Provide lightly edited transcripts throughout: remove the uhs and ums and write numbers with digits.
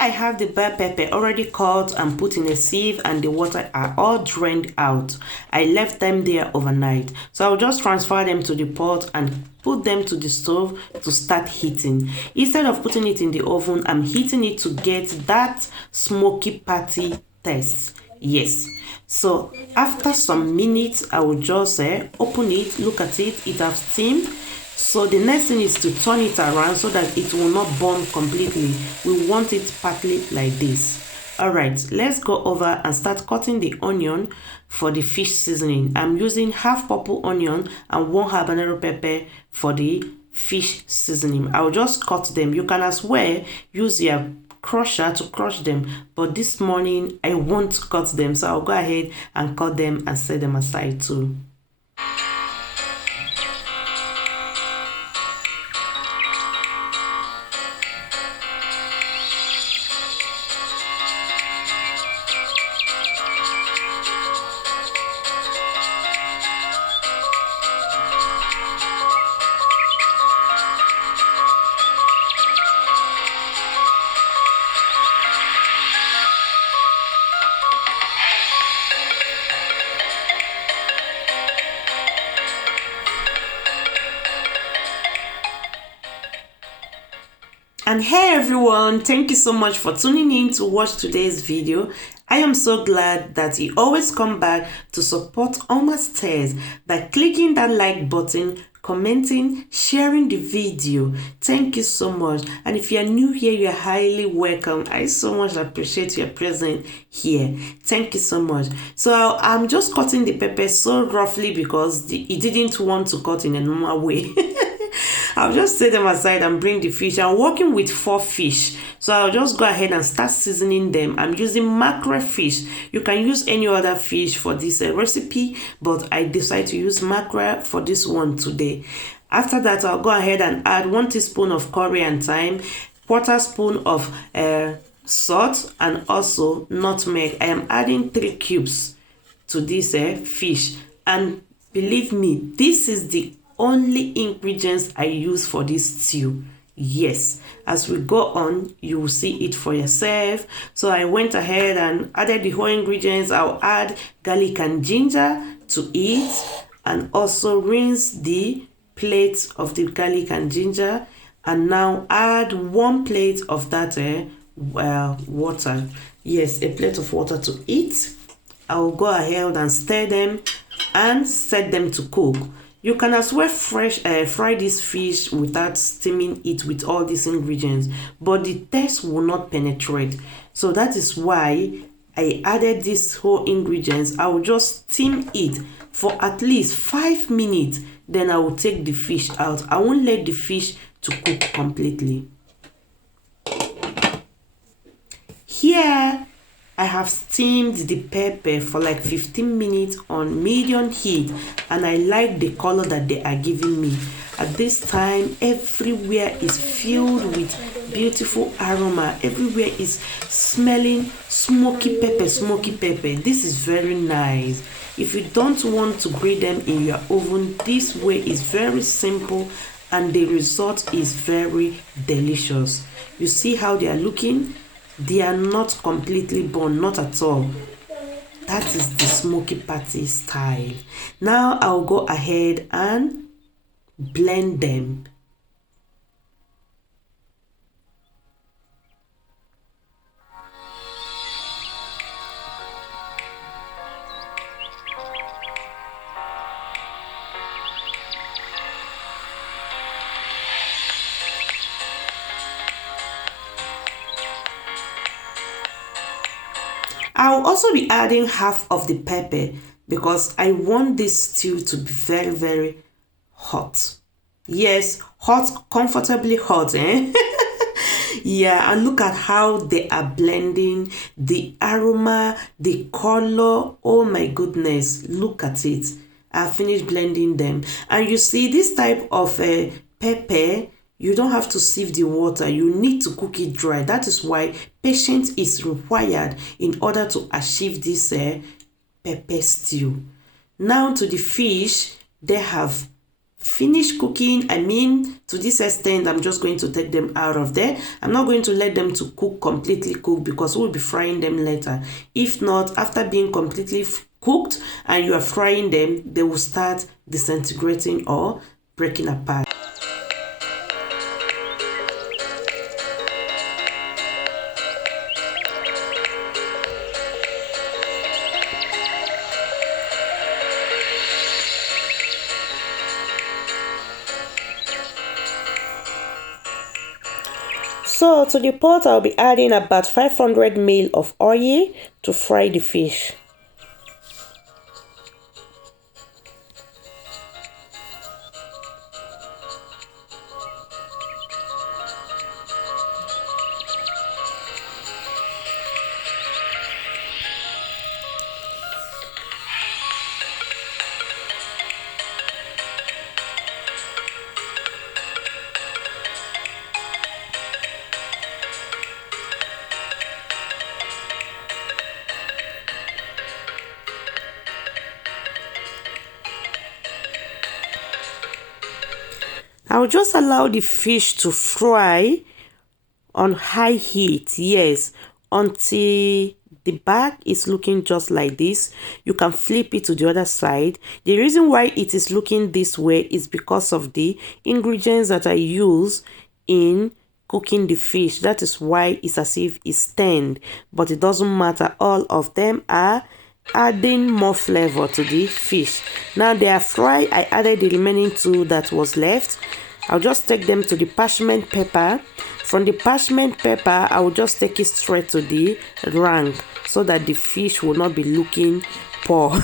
I have the bell pepper already cut and put in a sieve, and the water are all drained out. I left them there overnight. So I'll just transfer them to the pot and put them to the stove to start heating. Instead of putting it in the oven, I'm heating it to get that smoky patty taste. Yes. So after some minutes, I will just open it, look at it, it has steamed. So the next thing is to turn it around so that it will not burn completely. We want it partly like this. Alright, let's go over and start cutting the onion for the fish seasoning. I'm using half purple onion and 1 habanero pepper for the fish seasoning. I'll just cut them. You can as well use your crusher to crush them, but this morning I won't cut them, so I'll go ahead and cut them and set them aside too. And hey everyone, thank you so much for tuning in to watch today's video. I am so glad that you always come back to support Almost Tears by clicking that like button, commenting, sharing the video. Thank you so much. And if you are new here, you are highly welcome. I so much appreciate your presence here. Thank you so much. So I'm just cutting the pepper so roughly because it didn't want to cut in a normal way. I'll just set them aside and bring the fish. I'm working with 4 fish, so I'll just go ahead and start seasoning them. I'm using mackerel fish. You can use any other fish for this recipe, but I decided to use mackerel for this one today. After that, I'll go ahead and add 1 teaspoon of curry and thyme, 1/4 spoon of salt, and also nutmeg. I am adding 3 cubes to this fish, and believe me, this is the only ingredients I use for this stew. Yes, as we go on, you will see it for yourself. So I went ahead and added the whole ingredients. I'll add garlic and ginger to it, and also rinse the plate of the garlic and ginger, and now add 1 plate of that water. Yes, a plate of water to it. I'll go ahead and stir them and set them to cook. You can as well fry this fish without steaming it with all these ingredients, but the taste will not penetrate. So that is why I added these whole ingredients. I will just steam it for at least 5 minutes. Then I will take the fish out. I won't let the fish to cook completely. Here, I have steamed the pepper for like 15 minutes on medium heat, and I like the color that they are giving me. At this time, everywhere is filled with beautiful aroma. Everywhere is smelling smoky pepper, smoky pepper. This is very nice. If you don't want to grill them in your oven, this way is very simple and the result is very delicious. You see how they are looking? They are not completely burnt, not at all. That is the smoky patty style. Now I'll go ahead and blend them. I'll also be adding half of the pepper because I want this stew to be very, very hot. Yes, hot, comfortably hot, eh? Yeah, and look at how they are blending, the aroma, the color. Oh my goodness, look at it. I finished blending them. And you see this type of pepper, you don't have to sieve the water. You need to cook it dry. That is why patience is required in order to achieve this pepper stew. Now to the fish, they have finish cooking. I mean, to this extent, I'm just going to take them out of there. I'm not going to let them to cook completely cooked because we'll be frying them later. If not, after being completely cooked and you are frying them, they will start disintegrating or breaking apart. So to the pot, I'll be adding about 500 ml of oil to fry the fish. I'll just allow the fish to fry on high heat, yes, until the back is looking just like this. You can flip it to the other side. The reason why it is looking this way is because of the ingredients that I use in cooking the fish. That is why it's as if it's turned, but it doesn't matter. All of them are adding more flavor to the fish. Now they are fried. I added the remaining two that was left. I'll just take them to the parchment paper. From the parchment paper, I will just take it straight to the rank so that the fish will not be looking poor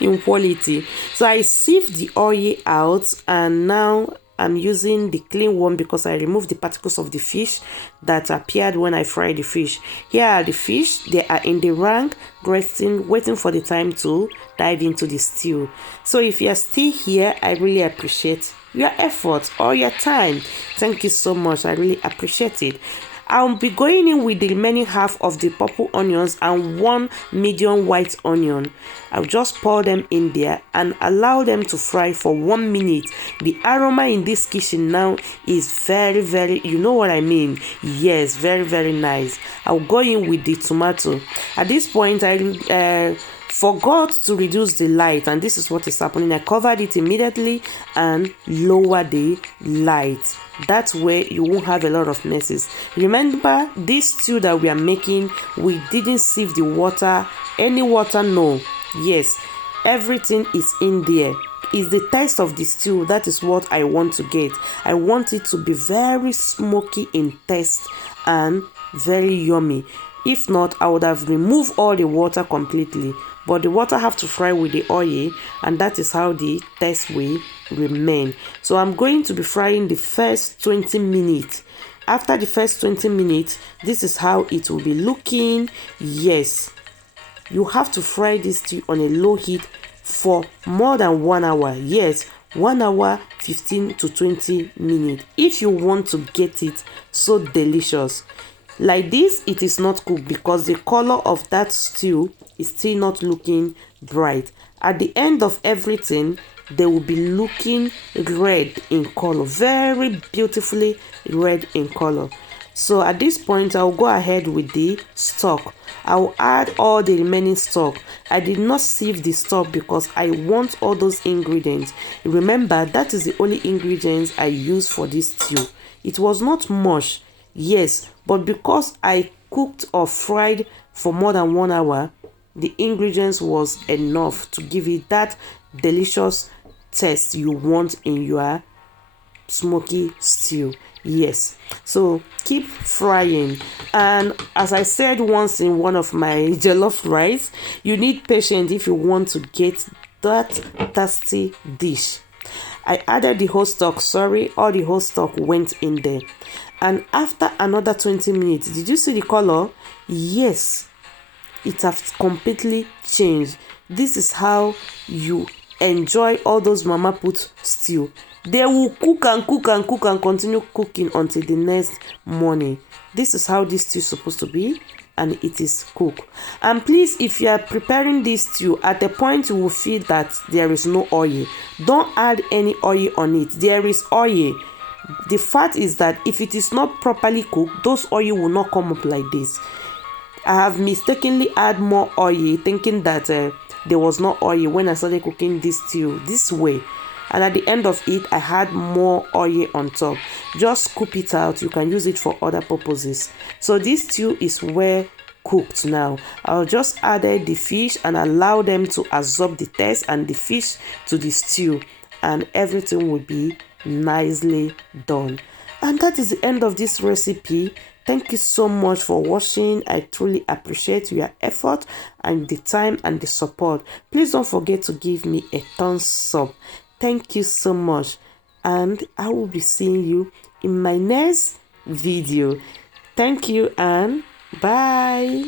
in quality. So I sieve the oil out, and now I'm using the clean one because I removed the particles of the fish that appeared when I fried the fish. Here are the fish. They are in the rank, waiting for the time to dive into the stew. So if you are still here, I really appreciate your effort or your time. Thank you so much. I really appreciate it. I'll be going in with the remaining half of the purple onions and one medium white onion. I'll just pour them in there and allow them to fry for 1 minute. The aroma in this kitchen now is very, you know what I mean? Yes, very nice. I'll go in with the tomato. At this point, I forgot to reduce the light, and this is what is happening. I covered it immediately and lowered the light. That way you won't have a lot of messes. Remember, this stew that we are making, we didn't sieve the water, any water, no. Yes, everything is in there. It's the taste of the stew, that is what I want to get. I want it to be very smoky in taste and very yummy. If not, I would have removed all the water completely. But the water have to fry with the oil, and that is how the taste will remain. So I'm going to be frying the first 20 minutes. After the first 20 minutes, this is how it will be looking. Yes, you have to fry this stew on a low heat for more than 1 hour. Yes, 1 hour 15 to 20 minutes if you want to get it so delicious. Like this, it is not cooked because the color of that stew is still not looking bright. At the end of everything, they will be looking red in color, very beautifully red in color. So at this point, I'll go ahead with the stock. I'll add all the remaining stock. I did not sieve the stock because I want all those ingredients. Remember, that is the only ingredients I use for this stew. It was not much, yes, but because I cooked or fried for more than 1 hour, the ingredients was enough to give it that delicious taste you want in your smoky stew. Yes, so keep frying. And as I said once in one of my jollof rice, you need patience if you want to get that tasty dish. I added the whole stock. All the whole stock went in there. And after another 20 minutes, did you see the color? Yes, it has completely changed. This is how you enjoy all those mama put stew. They will cook and cook and cook and continue cooking until the next morning. This is how this stew is supposed to be. and it is cooked. And please, if you are preparing this stew, at the point you will feel that there is no oil, don't add any oil on it. There is oil. The fact is that if it is not properly cooked, those oil will not come up like this. I have mistakenly add more oil thinking that there was no oil when I started cooking this stew this way, and at the end of it I had more oil on top. Just scoop it out. You can use it for other purposes. So this stew is well cooked now. I'll just add the fish and allow them to absorb the taste and the fish to the stew, and everything will be nicely done. And that is the end of this recipe. Thank you so much for watching. I truly appreciate your effort and the time and the support. Please don't forget to give me a thumbs up. Thank you so much, and I will be seeing you in my next video. Thank you and bye.